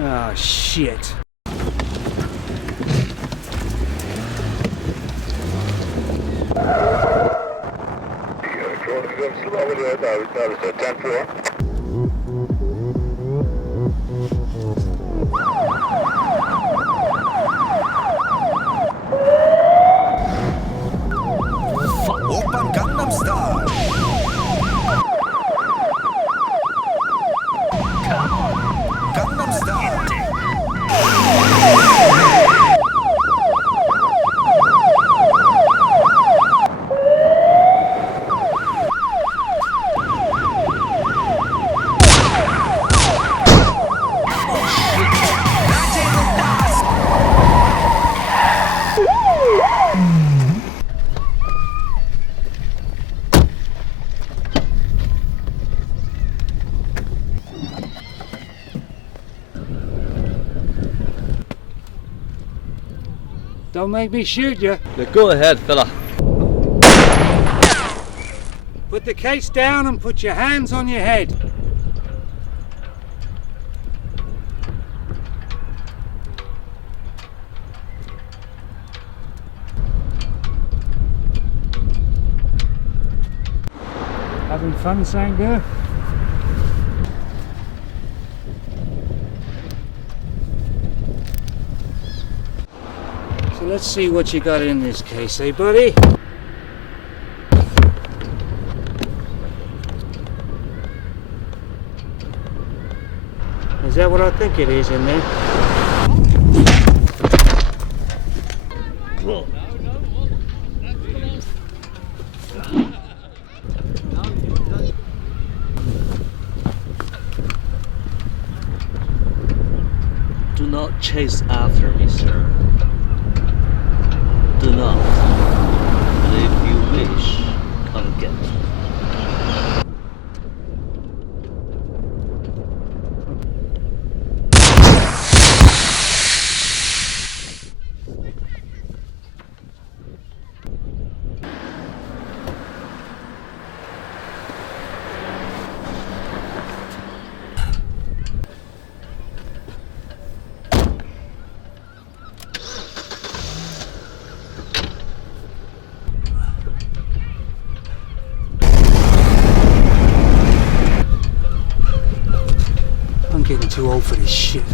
Oh, shit. Oppan Gangnam Style. Gangnam Style. Don't make me shoot you. Go ahead, fella. Put the case down and put your hands on your head. Having fun, Sangha? So let's see what you got in this case, eh, buddy? Is that what I think it is in there? Do not chase after me, sir. Do not. But if you wish, come get me. I'm getting too old for this shit.